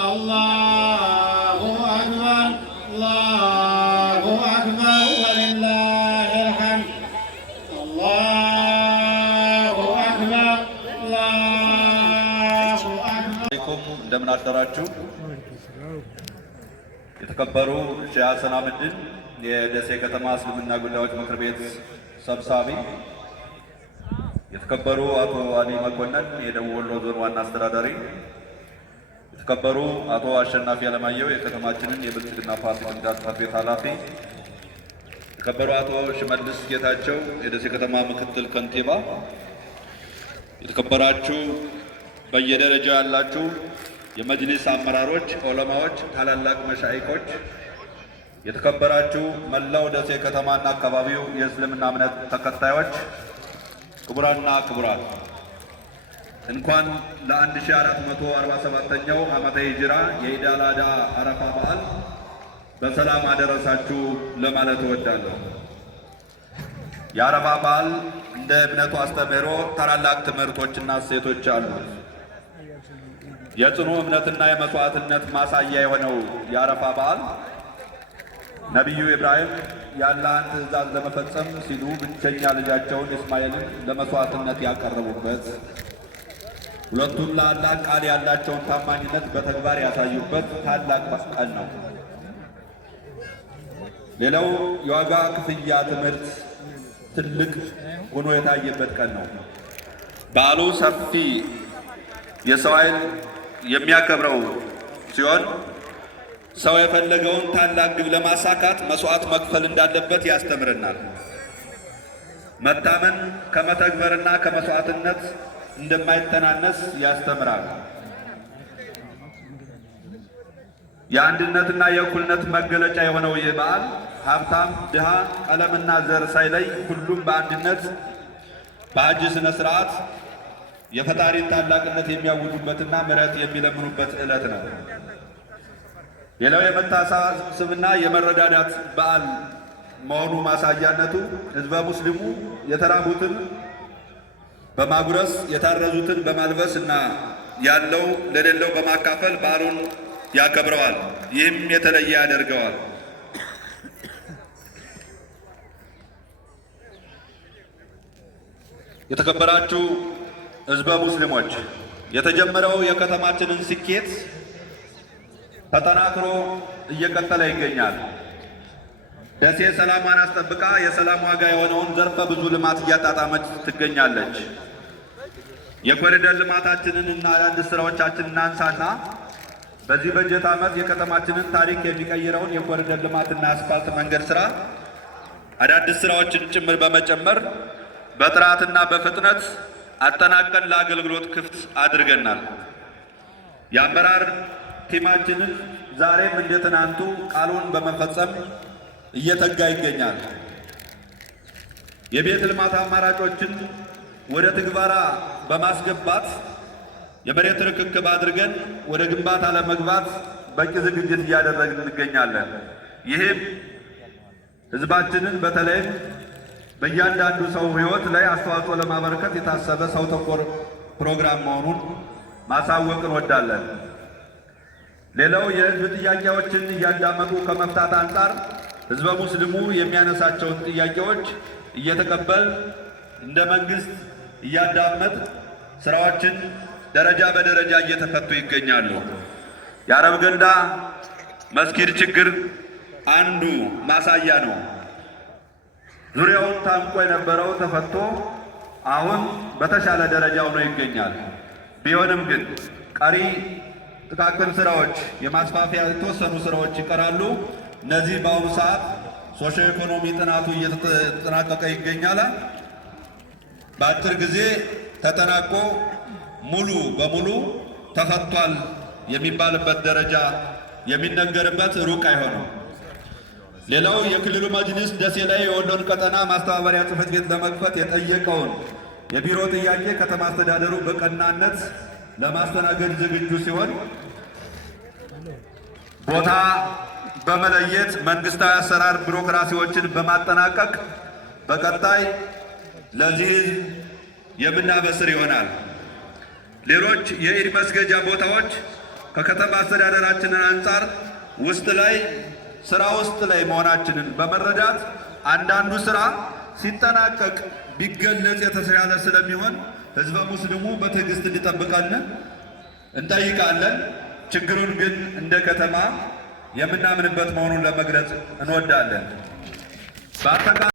الله أكبر الله أكبر ولله الحمد الله أكبر الله أكبر. عليكم እንደምን አደራችሁ። የተከበሩ ሼህ ሐሰን አህመድን የደሴ ከተማ እስልምና ጉዳዮች ምክር ቤት ሰብሳቢ፣ የተከበሩ አቶ አሊ መኮንን የደቡብ ወሎ ዞን ዋና አስተዳዳሪ፣ የተከበሩ አቶ አሸናፊ አለማየሁ የከተማችንን የብልጽግና ፓርቲ ቅርንጫፍ ጽሕፈት ቤት ኃላፊ፣ የተከበሩ አቶ ሽመልስ ጌታቸው የደሴ ከተማ ምክትል ከንቲባ፣ የተከበራችሁ በየደረጃው ያላችሁ የመጅሊስ አመራሮች፣ ዑለማዎች፣ ታላላቅ መሻይኮች፣ የተከበራችሁ መላው ደሴ ከተማና አካባቢው የእስልምና እምነት ተከታዮች፣ ክቡራንና ክቡራት እንኳን ለ1447ኛው ዓመተ ሂጅራ የኢድ አል አድሃ አረፋ በዓል በሰላም አደረሳችሁ ለማለት እወዳለሁ። የአረፋ በዓል እንደ እምነቱ አስተምህሮ ታላላቅ ትምህርቶችና እሴቶች አሉት። የጽኑ እምነትና የመስዋዕትነት ማሳያ የሆነው የአረፋ በዓል ነቢዩ ኢብራሂም የአላህን ትእዛዝ ለመፈጸም ሲሉ ብቸኛ ልጃቸውን እስማኤልን ለመስዋዕትነት ያቀረቡበት፣ ሁለቱም ለአላህ ቃል ያላቸውን ታማኝነት በተግባር ያሳዩበት ታላቅ ቀን ነው። ሌላው የዋጋ ክፍያ ትምህርት ትልቅ ሆኖ የታየበት ቀን ነው። በዓሉ ሰፊ የሰው ኃይል የሚያከብረው ሲሆን ሰው የፈለገውን ታላቅ ግብ ለማሳካት መስዋዕት መክፈል እንዳለበት ያስተምረናል። መታመን ከመተግበርና ከመስዋዕትነት እንደማይተናነስ ያስተምራል። የአንድነትና የእኩልነት መገለጫ የሆነው ይህ በዓል ሀብታም፣ ድሃ፣ ቀለምና ዘር ሳይለይ ሁሉም በአንድነት በሐጅ ሥነ ሥርዓት የፈጣሪን ታላቅነት የሚያውጁበትና ምሕረት የሚለምኑበት ዕለት ነው። ሌላው የመታሰብና የመረዳዳት በዓል መሆኑ ማሳያነቱ ሕዝበ ሙስሊሙ የተራቡትን በማጉረስ የታረዙትን በማልበስ እና ያለው ለሌለው በማካፈል በዓሉን ያከብረዋል። ይህም የተለየ ያደርገዋል። የተከበራችሁ ሕዝበ ሙስሊሞች የተጀመረው የከተማችንን ስኬት ተጠናክሮ እየቀጠለ ይገኛል። ደሴ ሰላሟን አስጠብቃ የሰላም ዋጋ የሆነውን ዘርፈ ብዙ ልማት እያጣጣመች ትገኛለች። የኮሪደር ልማታችንን እና አዳዲስ ስራዎቻችንን እናንሳና በዚህ በጀት ዓመት የከተማችንን ታሪክ የሚቀይረውን የኮሪደር ልማትና አስፋልት መንገድ ስራ አዳዲስ ስራዎችን ጭምር በመጨመር በጥራትና በፍጥነት አጠናቀን ለአገልግሎት ክፍት አድርገናል። የአመራር ቲማችንን ዛሬም እንደ ትናንቱ ቃሉን በመፈጸም እየተጋ ይገኛል። የቤት ልማት አማራጮችን ወደ ትግበራ በማስገባት የመሬት ርክክብ አድርገን ወደ ግንባታ ለመግባት በቂ ዝግጅት እያደረግን እንገኛለን። ይህም ህዝባችንን በተለይም በእያንዳንዱ ሰው ህይወት ላይ አስተዋጽኦ ለማበረከት የታሰበ ሰው ተኮር ፕሮግራም መሆኑን ማሳወቅ እንወዳለን። ሌላው የህዝብ ጥያቄዎችን እያዳመጡ ከመፍታት አንጻር ህዝበ ሙስሊሙ የሚያነሳቸውን ጥያቄዎች እየተቀበል እንደ መንግስት እያዳመጥ ስራዎችን ደረጃ በደረጃ እየተፈቱ ይገኛሉ። የአረብ ገንዳ መስጊድ ችግር አንዱ ማሳያ ነው። ዙሪያውን ታምቆ የነበረው ተፈቶ አሁን በተሻለ ደረጃ ሆኖ ይገኛል። ቢሆንም ግን ቀሪ ጥቃቅን ስራዎች የማስፋፊያ የተወሰኑ ስራዎች ይቀራሉ። እነዚህ በአሁኑ ሰዓት ሶሾ ኢኮኖሚ ጥናቱ እየተጠናቀቀ ይገኛል። በአጭር ጊዜ ተጠናቆ ሙሉ በሙሉ ተፈቷል የሚባልበት ደረጃ የሚነገርበት ሩቅ አይሆንም። ሌላው የክልሉ መጅሊስ ደሴ ላይ የወሎን ቀጠና ማስተባበሪያ ጽሕፈት ቤት ለመክፈት የጠየቀውን የቢሮ ጥያቄ ከተማ አስተዳደሩ በቀናነት ለማስተናገድ ዝግጁ ሲሆን ቦታ በመለየት መንግስታዊ አሰራር ቢሮክራሲዎችን በማጠናቀቅ በቀጣይ ለዚህ የምናበስር ይሆናል። ሌሎች የኢድ መስገጃ ቦታዎች ከከተማ አስተዳደራችንን አንጻር ስራ ውስጥ ላይ መሆናችንን በመረዳት አንዳንዱ ስራ ሲጠናቀቅ ቢገለጽ የተሻለ ስለሚሆን ህዝበ ሙስሊሙ በትዕግስት እንዲጠብቀን እንጠይቃለን። ችግሩን ግን እንደ ከተማ የምናምንበት መሆኑን ለመግለጽ እንወዳለን።